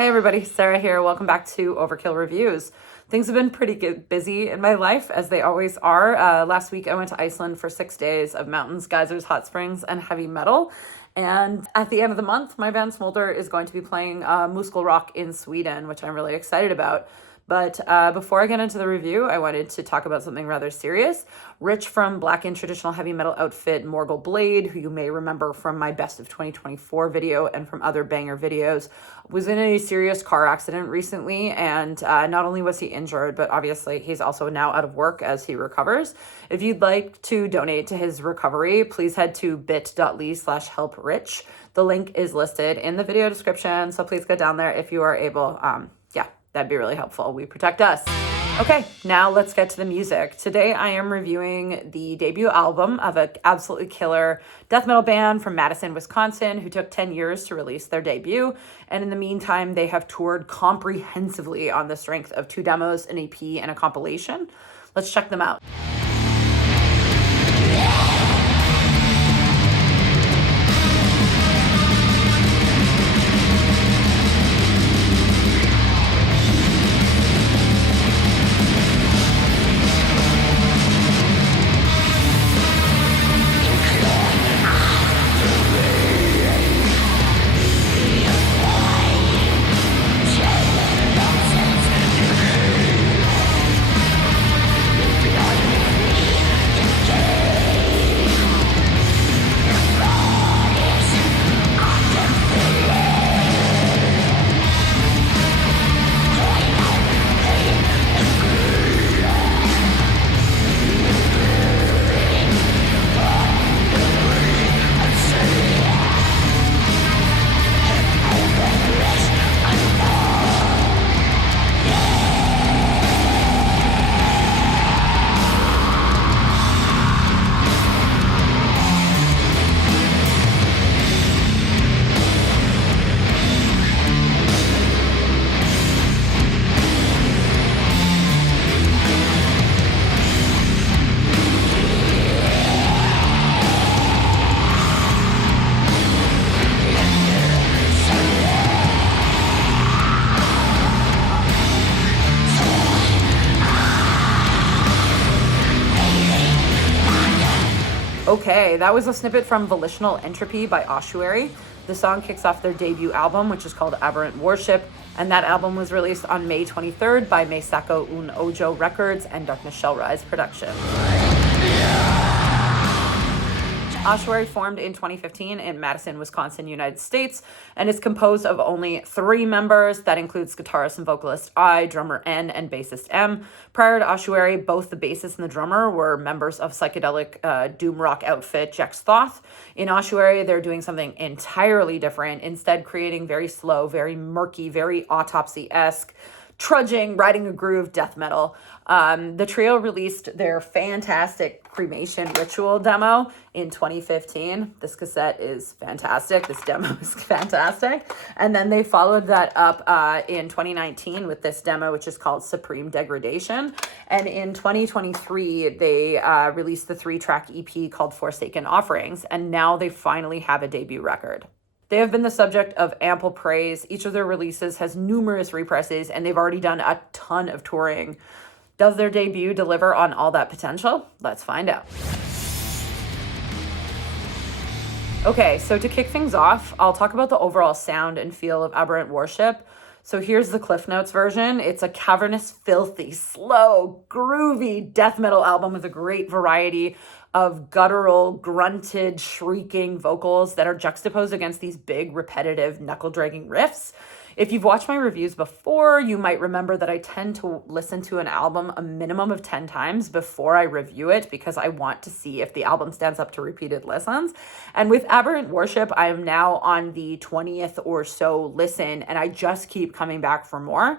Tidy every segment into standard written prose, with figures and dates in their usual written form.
Hey everybody, Sarah here. Welcome back to Overkill Reviews. Things have been pretty busy in my life, as they always are. Last week I went to Iceland for 6 days of mountains, geysers, hot springs, and heavy metal. And at the end of the month, my band Smolder is going to be playing Musical Rock in Sweden, which I'm really excited about. But before I get into the review, I wanted to talk about something rather serious. Rich from Black and traditional heavy metal outfit Morgul Blade, who you may remember from my Best of 2024 video and from other banger videos, was in a serious car accident recently. And not only was he injured, but obviously he's also now out of work as he recovers. If you'd like to donate to his recovery, please head to bit.ly/helprich. The link is listed in the video description, so please go down there if you are able. That'd be really helpful. We protect us. Okay, now let's get to the music. Today I am reviewing the debut album of an absolutely killer death metal band from Madison, Wisconsin, who took 10 years to release their debut. And in the meantime, they have toured comprehensively on the strength of 2 demos, an EP, and a compilation. Let's check them out. Okay, that was a snippet from Volitional Entropy by Ossuary. The song kicks off their debut album, which is called Abhorrent Worship, and that album was released on May 23rd by Saco Un Ojo Records and Darkness Shall Rise Productions. Ossuary formed in 2015 in Madison, Wisconsin, United States, and is composed of only 3 members. That includes guitarist and vocalist I, drummer N, and bassist M. Prior to Ossuary, both the bassist and the drummer were members of psychedelic doom rock outfit Jex Thoth. In Ossuary, they're doing something entirely different, instead creating very slow, very murky, very Autopsy-esque, trudging, riding a groove death metal. The trio released their fantastic Cremation Ritual demo in 2015. This cassette is fantastic. This demo is fantastic. And then they followed that up in 2019 with this demo, which is called Supreme Degradation. And in 2023, they released the 3-track EP called Forsaken Offerings. And now they finally have a debut record. They have been the subject of ample praise. Each of their releases has numerous represses, and they've already done a ton of touring. Does their debut deliver on all that potential? Let's find out. Okay, so to kick things off, I'll talk about the overall sound and feel of Abhorrent Worship. So here's the Cliff Notes version. It's a cavernous, filthy, slow, groovy death metal album with a great variety of guttural, grunted, shrieking vocals that are juxtaposed against these big, repetitive, knuckle-dragging riffs. If you've watched my reviews before, you might remember that I tend to listen to an album a minimum of 10 times before I review it, because I want to see if the album stands up to repeated listens. And with Abhorrent Worship, I am now on the 20th or so listen, and I just keep coming back for more.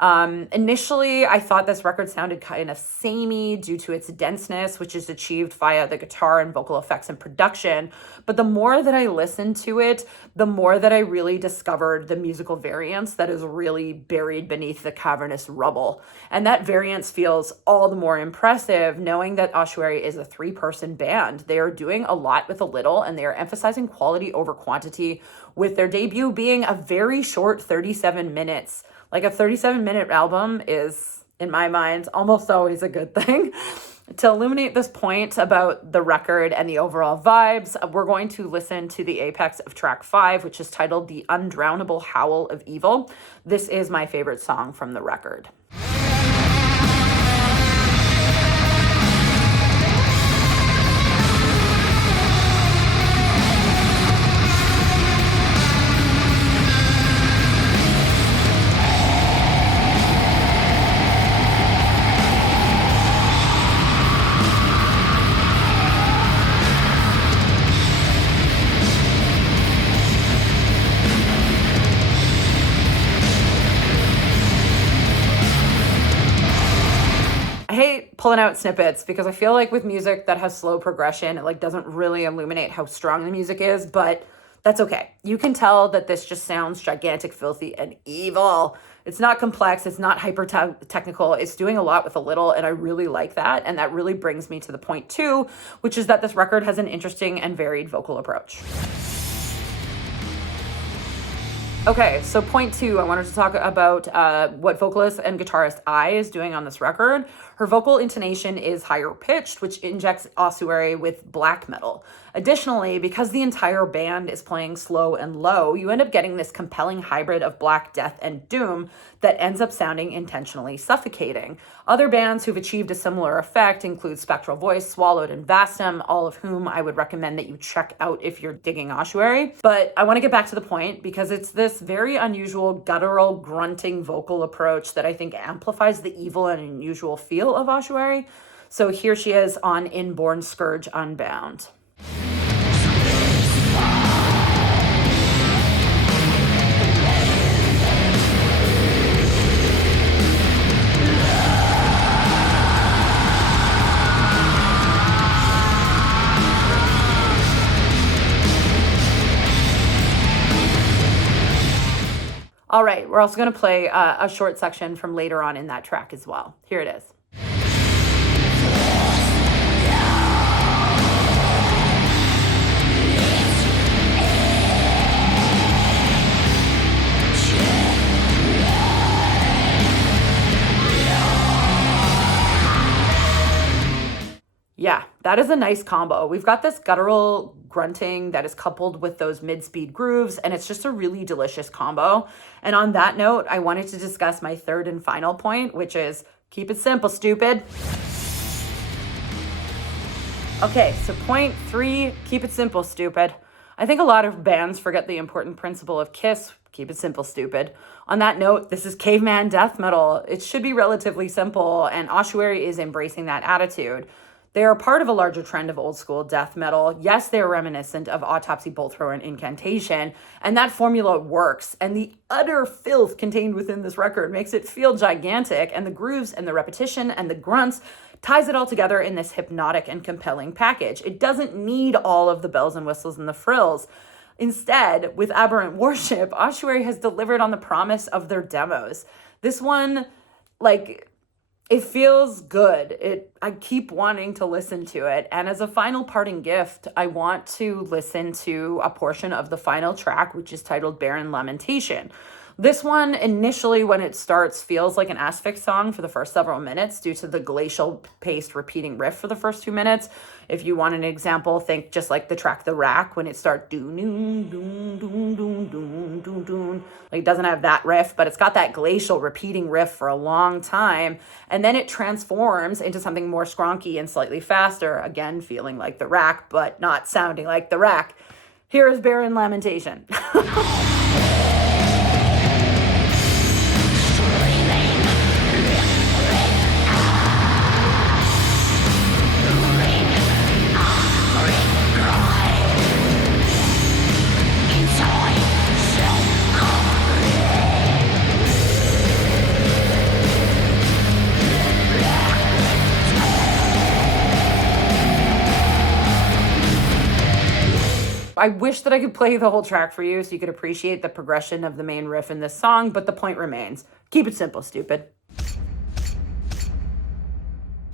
Initially, I thought this record sounded kind of samey due to its denseness, which is achieved via the guitar and vocal effects and production. But the more that I listened to it, the more that I really discovered the musical variance that is really buried beneath the cavernous rubble. And that variance feels all the more impressive knowing that Ossuary is a 3-person band. They are doing a lot with a little, and they are emphasizing quality over quantity, with their debut being a very short 37 minutes. Like a 37-minute album is, in my mind, almost always a good thing. To illuminate this point about the record and the overall vibes, we're going to listen to the apex of track 5, which is titled The Undrownable Howl of Evil. This is my favorite song from the record. Pulling out snippets because I feel like with music that has slow progression, it like doesn't really illuminate how strong the music is, but that's okay. You can tell that this just sounds gigantic, filthy, and evil. It's not complex. It's not hyper technical. It's doing a lot with a little, and I really like that. And that really brings me to the point 2, which is that this record has an interesting and varied vocal approach. Okay, so point 2, I wanted to talk about what vocalist and guitarist I is doing on this record. Her vocal intonation is higher pitched, which injects Ossuary with black metal. Additionally, because the entire band is playing slow and low, you end up getting this compelling hybrid of black death and doom that ends up sounding intentionally suffocating. Other bands who've achieved a similar effect include Spectral Voice, Swallowed, and Vastum, all of whom I would recommend that you check out if you're digging Ossuary. But I want to get back to the point because it's this very unusual guttural grunting vocal approach that I think amplifies the evil and unusual feel of Ossuary. So here she is on Inborn Scourge Unbound. All right, we're also going to play a short section from later on in that track as well. Here it is. Yeah, that is a nice combo. We've got this guttural grunting that is coupled with those mid-speed grooves, and it's just a really delicious combo. And on that note, I wanted to discuss my third and final point, which is keep it simple, stupid. Okay, so point 3, keep it simple, stupid. I think a lot of bands forget the important principle of KISS, keep it simple, stupid. On that note, this is caveman death metal. It should be relatively simple, and Ossuary is embracing that attitude. They are part of a larger trend of old school death metal. Yes, they are reminiscent of Autopsy, Bolt Thrower, and Incantation, and that formula works. And the utter filth contained within this record makes it feel gigantic, and the grooves and the repetition and the grunts ties it all together in this hypnotic and compelling package. It doesn't need all of the bells and whistles and the frills. Instead, with Abhorrent Worship, Ossuary has delivered on the promise of their demos. This one, it feels good. I keep wanting to listen to it. And as a final parting gift, I want to listen to a portion of the final track, which is titled Barren Lamentation. This one, initially, when it starts, feels like an asphyx song for the first several minutes due to the glacial-paced repeating riff for the first 2 minutes. If you want an example, think just like the track The Rack, when it starts doon. It doesn't have that riff, but it's got that glacial repeating riff for a long time. And then it transforms into something more skronky and slightly faster, again, feeling like The Rack, but not sounding like The Rack. Here is Barren Lamentation. I wish that I could play the whole track for you so you could appreciate the progression of the main riff in this song, but the point remains. Keep it simple, stupid.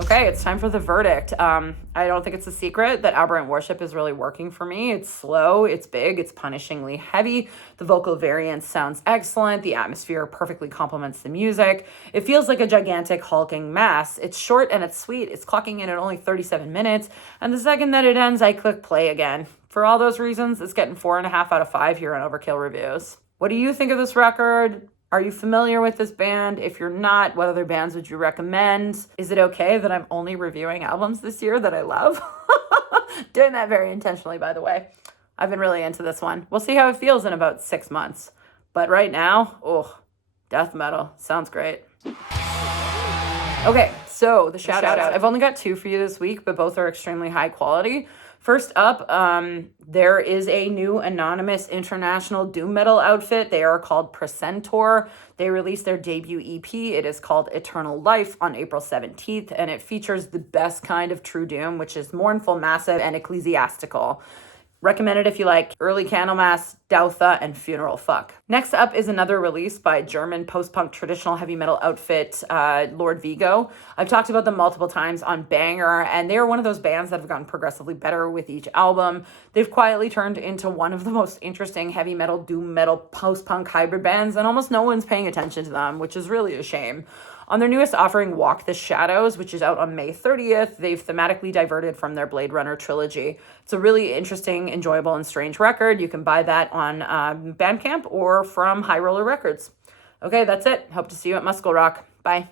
Okay, it's time for the verdict. I don't think it's a secret that Abhorrent Worship is really working for me. It's slow, it's big, it's punishingly heavy. The vocal variance sounds excellent. The atmosphere perfectly complements the music. It feels like a gigantic hulking mass. It's short and it's sweet. It's clocking in at only 37 minutes. And the second that it ends, I click play again. For all those reasons, it's getting 4.5 out of 5 here on Overkill Reviews. What do you think of this record? Are you familiar with this band? If you're not, what other bands would you recommend? Is it okay that I'm only reviewing albums this year that I love? Doing that very intentionally, by the way. I've been really into this one. We'll see how it feels in about 6 months. But right now, oh, death metal. Sounds great. Okay, so the shout out. I've only got 2 for you this week, but both are extremely high quality. First up, there is a new anonymous international doom metal outfit. They are called Precentor. They released their debut EP. It is called Eternal Life on April 17th, and it features the best kind of true doom, which is mournful, massive, and ecclesiastical. Recommend it if you like early Candlemass, Doutha, and Funeral Fuck. Next up is another release by German post-punk traditional heavy metal outfit, Lord Vigo. I've talked about them multiple times on Banger, and they are one of those bands that have gotten progressively better with each album. They've quietly turned into one of the most interesting heavy metal, doom metal, post-punk hybrid bands, and almost no one's paying attention to them, which is really a shame. On their newest offering, Walk the Shadows, which is out on May 30th, they've thematically diverted from their Blade Runner trilogy. It's a really interesting, enjoyable, and strange record. You can buy that on Bandcamp or from High Roller Records. Okay, that's it. Hope to see you at Muscle Rock. Bye.